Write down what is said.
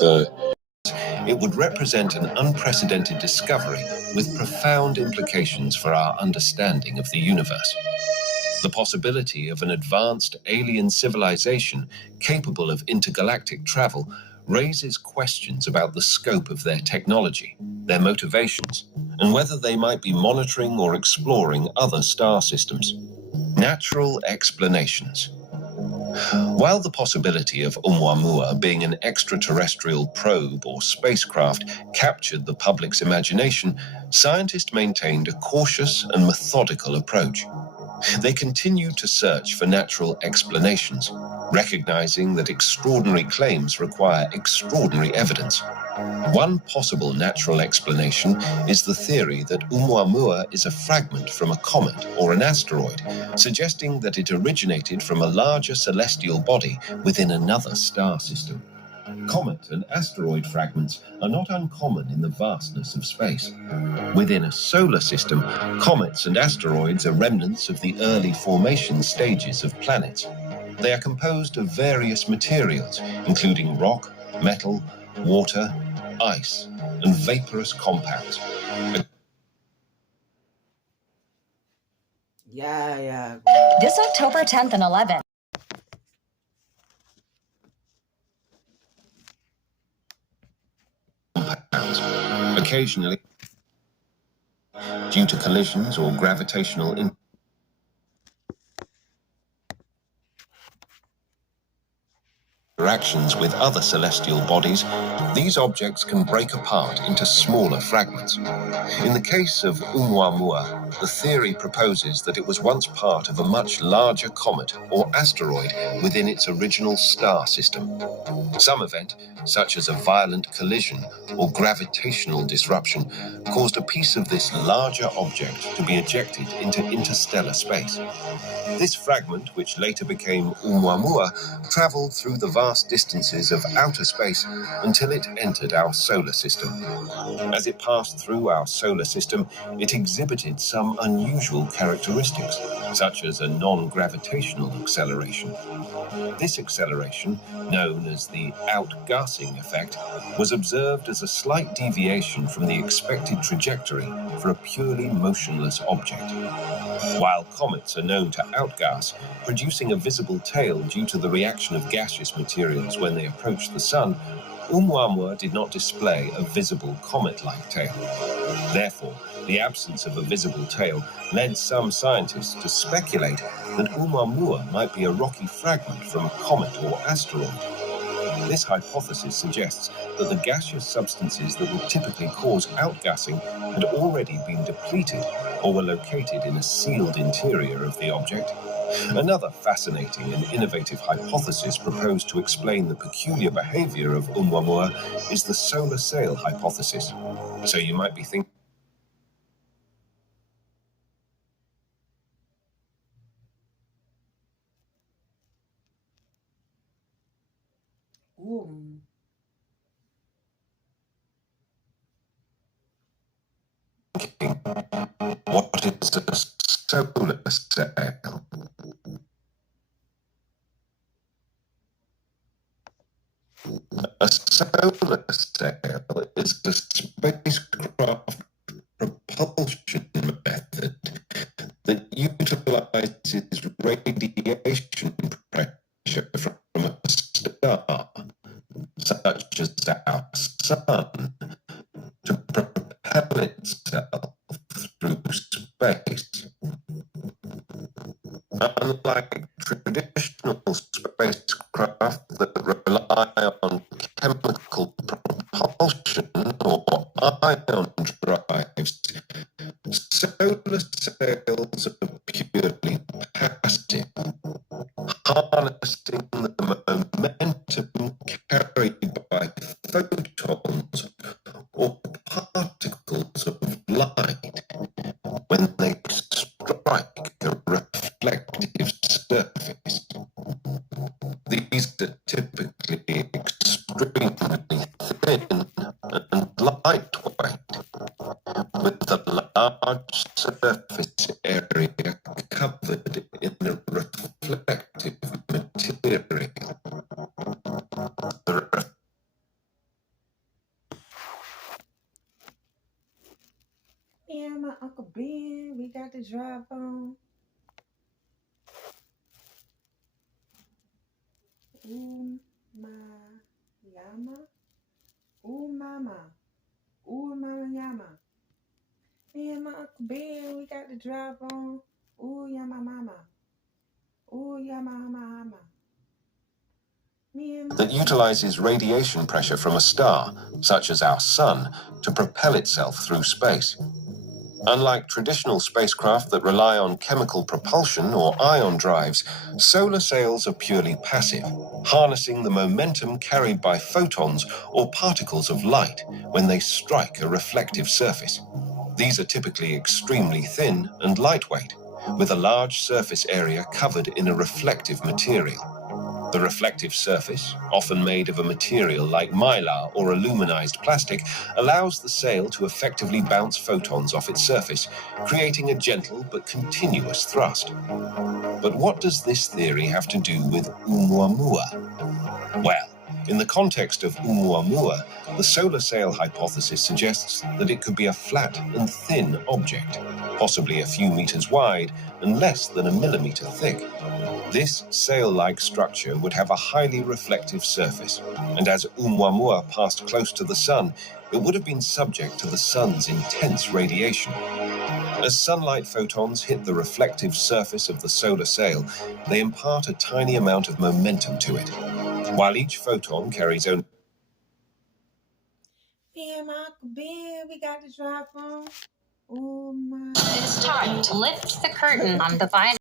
It would represent an unprecedented discovery with profound implications for our understanding of the universe. The possibility of an advanced alien civilization capable of intergalactic travel raises questions about the scope of their technology, their motivations, and whether they might be monitoring or exploring other star systems. Natural explanations. While the possibility of Oumuamua being an extraterrestrial probe or spacecraft captured the public's imagination, scientists maintained a cautious and methodical approach. They continued to search for natural explanations, recognizing that extraordinary claims require extraordinary evidence. One possible natural explanation is the theory that Oumuamua is a fragment from a comet or an asteroid, suggesting that it originated from a larger celestial body within another star system. Comet and asteroid fragments are not uncommon in the vastness of space. Within a solar system, comets and asteroids are remnants of the early formation stages of planets. They are composed of various materials, including rock, metal, water, ice, and vaporous compounds. Yeah. This October 10th and 11th. Occasionally, due to collisions or gravitational interactions with other celestial bodies, these objects can break apart into smaller fragments. In the case of Oumuamua, the theory proposes that it was once part of a much larger comet or asteroid within its original star system. Some event, such as a violent collision or gravitational disruption, caused a piece of this larger object to be ejected into interstellar space. This fragment, which later became Oumuamua, traveled through the vast distances of outer space until it entered our solar system. As it passed through our solar system, it exhibited some unusual characteristics, such as a non-gravitational acceleration. This acceleration, known as the outgassing effect, was observed as a slight deviation from the expected trajectory for a purely motionless object. While comets are known to outgas, producing a visible tail due to the reaction of gaseous materials when they approach the Sun, Oumuamua did not display a visible comet-like tail. Therefore, the absence of a visible tail led some scientists to speculate that Oumuamua might be a rocky fragment from a comet or asteroid. This hypothesis suggests that the gaseous substances that would typically cause outgassing had already been depleted or were located in a sealed interior of the object. Another fascinating and innovative hypothesis proposed to explain the peculiar behavior of Oumuamua is the solar sail hypothesis. So you might be thinking, Ooh. what is a solar sail? A solar sail is a spacecraft propulsion method that utilizes radiation pressure from a star, such as our Sun, to propel itself through space. Unlike traditional spacecraft that rely on chemical propulsion or ion drives, solar sails are purely passive, harnessing the momentum carried by photons or particles of light when they strike a reflective surface. These are typically extremely thin and lightweight, with a large surface area covered in a reflective material. The Uncle Ben, we got the drive on. Yama. Mama. Mama Yama. Me and my Uncle Ben, we got the drive on. Yama Mama. Yama Mama. That utilizes radiation pressure from a star, such as our Sun, to propel itself through space. Unlike traditional spacecraft that rely on chemical propulsion or ion drives, solar sails are purely passive, harnessing the momentum carried by photons or particles of light when they strike a reflective surface. These are typically extremely thin and lightweight, with a large surface area covered in a reflective material. The reflective surface, often made of a material like mylar or aluminized plastic, allows the sail to effectively bounce photons off its surface, creating a gentle but continuous thrust. But what does this theory have to do with Oumuamua? Well, in the context of Oumuamua, the solar sail hypothesis suggests that it could be a flat and thin object, possibly a few meters wide and less than a millimeter thick. This sail-like structure would have a highly reflective surface, and as Oumuamua passed close to the Sun, it would have been subject to the Sun's intense radiation. As sunlight photons hit the reflective surface of the solar sail, they impart a tiny amount of momentum to it. While each photon carries only... Me and my Uncle Ben, we got the drive on. It is time to lift the curtain on the final.